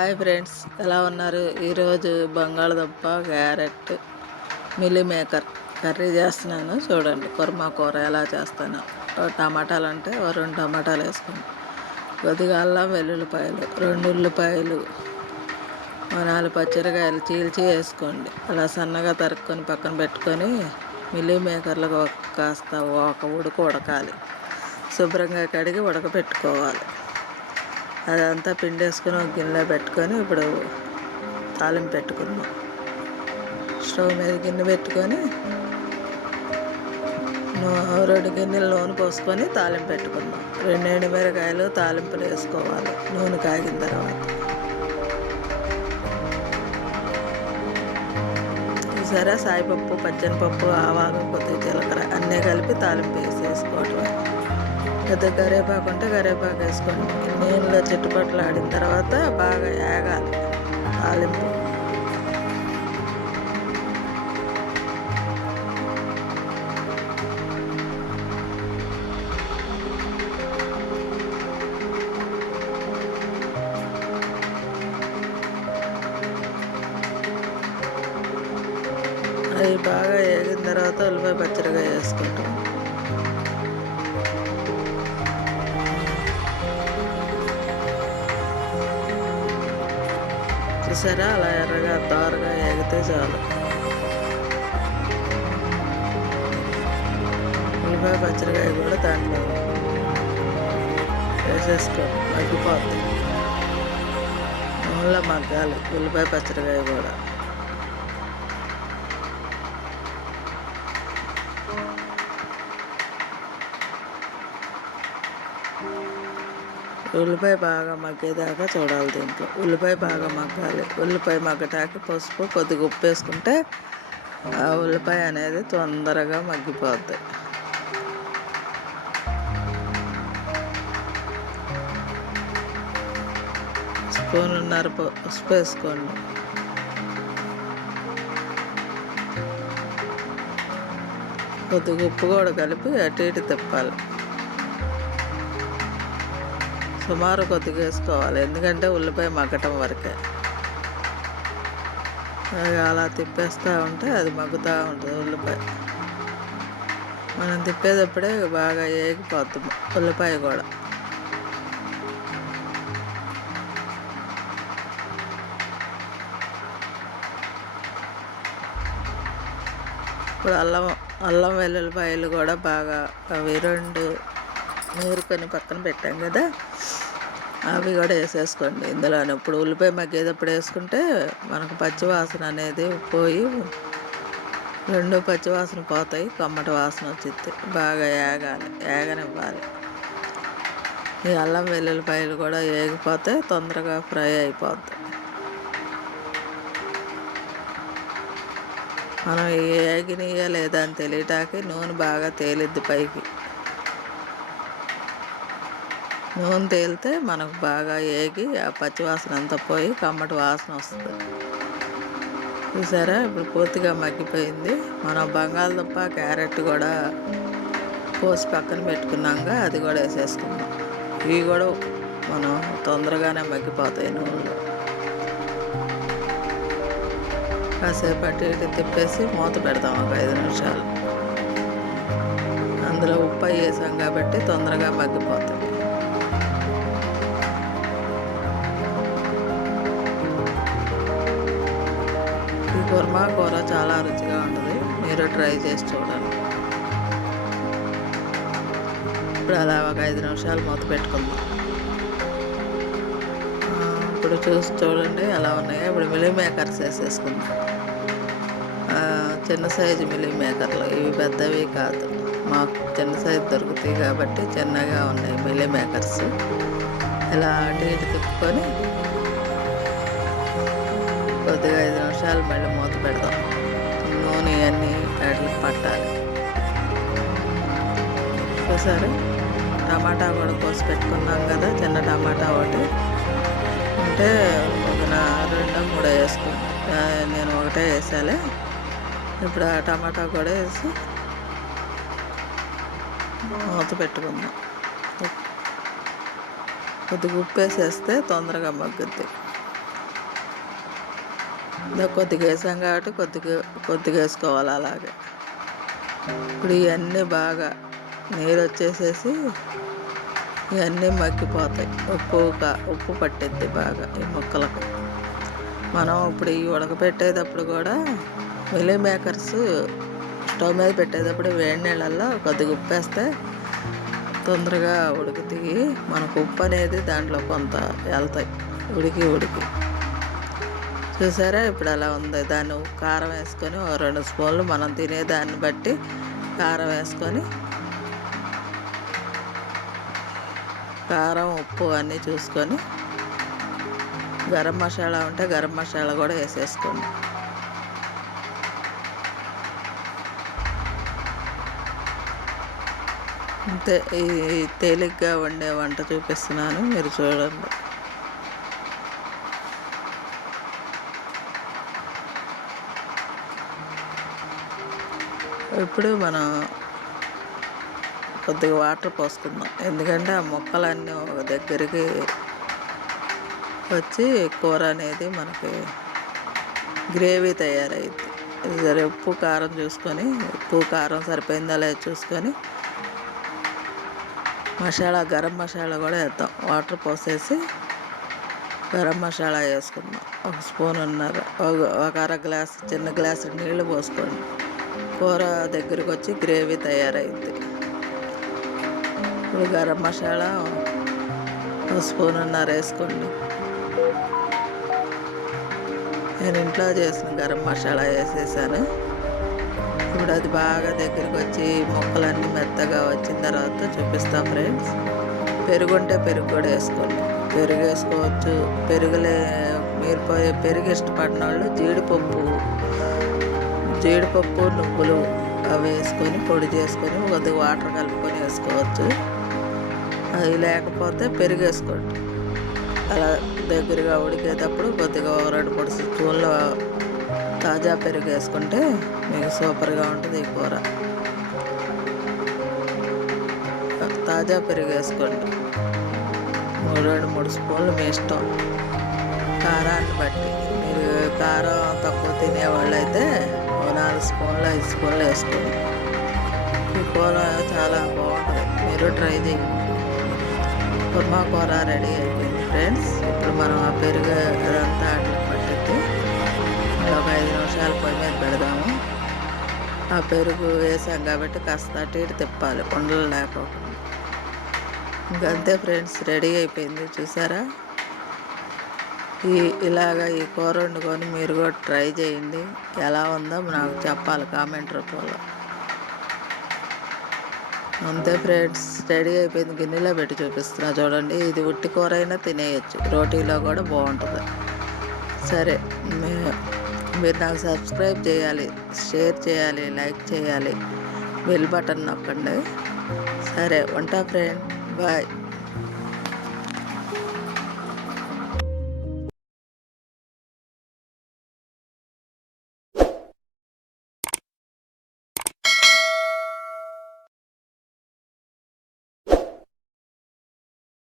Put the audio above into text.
Hi friends ఎలా ఉన్నారు? ఈరోజు బంగాళదుంప క్యారెట్ మిల్లీ మేకర్ కర్రీ చేస్తున్నాను. చూడండి కుర్మా కూర ఎలా చేస్తాను. టమాటాలు అంటే రెండు టమాటాలు వేసుకోండి కొద్దిగా అల్లం వెల్లుల్లిపాయలు రెండు ఉల్లిపాయలు నాలుగు పచ్చిరకాయలు చీల్చి వేసుకోండి. అలా సన్నగా తరుక్కొని పక్కన పెట్టుకొని మిల్లీ మేకర్లకు కాస్త ఒక ఉడక ఉడకాలి. శుభ్రంగా కడిగి ఉడకపెట్టుకోవాలి. అదంతా పిండేసుకొని ఒక గిన్నెలో పెట్టుకొని ఇప్పుడు తాలింపు పెట్టుకున్నాం స్టవ్ మీద గిన్నె పెట్టుకొని రెండు గిన్నెలు నూనె పోసుకొని తాలింపు పెట్టుకుందాం. రెండు ఎండుమిరకాయలు తాలింపులు వేసుకోవాలి నూనె కాగిన తర్వాత. సరే సాయిపప్పు పచ్చనిపప్పు ఆవాలు కొద్దిగా జీలకర్ర అన్నీ కలిపి తాలింపు వేసి వేసుకోవటం పెద్ద కరేపాకు ఉంటే కరేపాకు వేసుకోండి నీళ్ళలో చెట్టుపట్లు ఆడిన తర్వాత బాగా ఏగాలి. తాలింపు. అవి బాగా ఏగిన తర్వాత ఉల్లిపాయ పచ్చడిగా వేసుకుంటాం. చూసారా అలా ఎర్రగా దారుగా ఎగితే చాలు. ఉల్లిపాయ పచ్చడికాయ కూడా దాంట్లో వేసేసుకో మగ్గిపోతుంది నూనెలో మగ్గాలి ఉల్లిపాయ పచ్చడికాయ కూడా. ఉల్లిపాయ బాగా మగ్గేదాకా చూడాలి దీంట్లో. ఉల్లిపాయ బాగా మగ్గాలి. ఉల్లిపాయ మగ్గటానికి పసుపు కొద్దిగా ఉప్పు వేసుకుంటే ఆ ఉల్లిపాయ అనేది తొందరగా మగ్గిపోద్ది. స్పూన్న్నర పసుపు వేసుకోండి. కొద్దిగా ఉప్పు కూడా కలిపి అటు ఇటు తిప్పాలి. సుమారు కొద్దిగా వేసుకోవాలి ఎందుకంటే ఉల్లిపాయ మగ్గటం వరకే. అలా తిప్పేస్తూ ఉంటే అది మగ్గుతూ ఉంటుంది ఉల్లిపాయ. మనం తిప్పేటప్పుడే బాగా ఏగిపోతుంది ఉల్లిపాయ కూడా. ఇప్పుడు అల్లం అల్లం వెల్లుల్లిపాయలు కూడా బాగా అవి రెండు నూరుకొని పక్కన పెట్టాం కదా. అవి కూడా వేసేసుకోండి. ఇందులో ఇప్పుడు ఉల్లిపాయ మగ్గేటప్పుడు వేసుకుంటే మనకు పచ్చివాసన అనేది పోయి రెండు పచ్చివాసన పోతాయి కమ్మటి వాసన వచ్చింది బాగా ఏగాలి ఏగనివ్వాలి. ఈ అల్లం వెల్లుల్లిపాయలు కూడా ఏగిపోతే తొందరగా ఫ్రై అయిపోద్ది. మనం ఏగినాయా లేదా అని తెలియటానికి నూనె బాగా తేలిద్ది పైకి. నూనె తేలితే మనకు బాగా ఏగి ఆ పచ్చివాసన అంతా పోయి కమ్మటి వాసన వస్తుంది. చూసారా? ఇప్పుడు పూర్తిగా మగ్గిపోయింది. మనం బంగాళదుంప క్యారెట్ కూడా పోసి పక్కన పెట్టుకున్నాక అది కూడా వేసేసుకుందాం. ఇవి కూడా మనం తొందరగానే మగ్గిపోతాయి నూనెలో. కాసేపు అటు ఇటు తిప్పేసి మూత పెడతాం ఒక ఐదు నిమిషాలు. అందులో ఉప్పు వేసాం కాబట్టి తొందరగా మగ్గిపోతాయి. కుర్మా కూర చాలా రుచిగా ఉంటుంది. మీరు ట్రై చేసి చూడండి. ఇప్పుడు అలా ఒక ఐదు నిమిషాలు మూత పెట్టుకుందాం. ఇప్పుడు చూసి చూడండి ఎలా ఉన్నాయో. ఇప్పుడు మిల్లీ మేకర్స్ వేసేసుకుందాం. చిన్న సైజు మిలీ మేకర్లు. ఇవి పెద్దవి కాదు. మాకు చిన్న సైజు దొరుకుతాయి కాబట్టి చిన్నగా ఉన్నాయి మిలీ మేకర్స్. ఇలా అటు ఇటు తిప్పుకొని కొద్దిగా ఐదు నిమిషాలు మళ్ళీ మూత పెడదాం. నూనె అన్నీ వాటికి పట్టాలి. చూసారు? టమాటా కూడా కోసి పెట్టుకున్నాం కదా చిన్న టమాటా ఒకటి. అంటే ఒక నా రెండో మూడో వేసుకోండి నేను ఒకటే వేసాలే. ఇప్పుడు ఆ టమాటా కూడా వేసి మూత పెట్టుకుందాం. కొద్దిగా ఉప్పు వేసేస్తే తొందరగా మగ్గుద్ది. కొద్దిగా వేసాం కాబట్టి కొద్దిగా కొద్దిగా వేసుకోవాలి అలాగే. ఇప్పుడు ఇవన్నీ బాగా నీరు వచ్చేసేసి ఇవన్నీ మగ్గిపోతాయి. ఉప్పు ఉప్పు పట్టిద్ది బాగా ఈ ముక్కలకు. మనం ఇప్పుడు ఈ ఉడకబెట్టేటప్పుడు కూడా మిల్లీ మేకర్స్ స్టవ్ మీద పెట్టేటప్పుడు వేడి నీళ్ళల్లో కొద్దిగా ఉప్పు వేస్తే తొందరగా ఉడికి మనకు ఉప్పు అనేది దాంట్లో కొంత వెళ్తాయి. ఉడికి ఉడికి. చూసారా? ఇప్పుడు అలా ఉంది. దాన్ని కారం వేసుకొని ఓ రెండు స్పూన్లు మనం తినే దాన్ని బట్టి కారం వేసుకొని కారం ఉప్పు అన్నీ చూసుకొని గరం మసాలా ఉంటే గరం మసాలా కూడా వేసేసుకోండి. అంతే. ఈ తేలిగ్గా వండే వంట చూపిస్తున్నాను. మీరు చూడండి. ఇప్పుడు మనం కొద్దిగా వాటర్ పోసుకుందాం. ఎందుకంటే ఆ మొక్కలన్నీ ఒక దగ్గరికి వచ్చి కూర అనేది మనకి గ్రేవీ తయారైద్ది. సరే ఉప్పు కారం చూసుకొని ఉప్పు కారం సరిపోయిందా లేదా చూసుకొని మసాలా గరం మసాలా కూడా వేద్దాం. వాటర్ పోసేసి గరం మసాలా వేసుకుందాం. ఒక స్పూన్ ఉన్నారు ఒక అర గ్లాస్ చిన్న గ్లాస్ నీళ్ళు పోసుకోండి. కూర దగ్గరకు వచ్చి గ్రేవీ తయారైంది ఇప్పుడు గరం మసాలా స్పూన్ ఉన్నారు వేసుకోండి నేను ఇంట్లో చేసిన గరం మసాలా వేసేసాను. ఇప్పుడు అది బాగా దగ్గరికి వచ్చి మొక్కలన్నీ మెత్తగా వచ్చిన తర్వాత చూపిస్తాం ఫ్రెండ్స్. పెరుగు ఉంటే పెరుగు కూడా వేసుకోండి. పెరుగు వేసుకోవచ్చు. పెరుగులే మీరు పోయే పెరుగు ఇష్టపడిన వాళ్ళు జీడిపప్పు జీడిపప్పు నువ్వులు అవి వేసుకొని పొడి చేసుకొని కొద్దిగా వాటర్ కలుపుకొని వేసుకోవచ్చు. అది లేకపోతే పెరుగు వేసుకోండి అలా దగ్గరగా ఉడికేటప్పుడు కొద్దిగా ఒక రెండు మూడు స్పూన్ల తాజా పెరుగు వేసుకుంటే మీకు సూపర్గా ఉంటుంది ఈ కూర. తాజా పెరుగు వేసుకోండి మూడు రెండు మూడు స్పూన్లు మీ ఇష్టం. కారాన్ని బట్టి. మీరు కారం తక్కువ తినేవాళ్ళు అయితే స్పూన్లు ఐదు స్పూన్లు వేసుకోండి ఈ కూర చాలా బాగుంటుంది. మీరు ట్రై చేయండి. కుర్మా కూర రెడీ అయిపోయింది ఫ్రెండ్స్. ఇప్పుడు మనం ఆ పెరుగు అదంతా అట్లా ఒక ఐదు నిమిషాలు పొయ్యి మీద పెడదాము. ఆ పెరుగు వేసాం కాబట్టి కాస్త అటు ఇటు తిప్పాలి ఉండలు లేకోకుండా. ఇంకంతే ఫ్రెండ్స్. రెడీ అయిపోయింది. చూసారా? ఈ ఇలాగా ఈ కూర వండుకొని మీరు కూడా ట్రై చేయండి. ఎలా ఉందో నాకు చెప్పాలి కామెంట్ రూపంలో. అంతే ఫ్రెండ్స్ రెడీ అయిపోయింది. గిన్నెలో పెట్టి చూపిస్తున్నా. చూడండి ఇది ఉట్టి కూర అయినా తినేయచ్చు. రోటీలో కూడా బాగుంటుంది. సరే మీ- మీరు నాకు సబ్స్క్రైబ్ చేయాలి షేర్ చేయాలి లైక్ చేయాలి. బెల్ బటన్ నొక్కండి. సరే ఉంటా ఫ్రెండ్. బాయ్.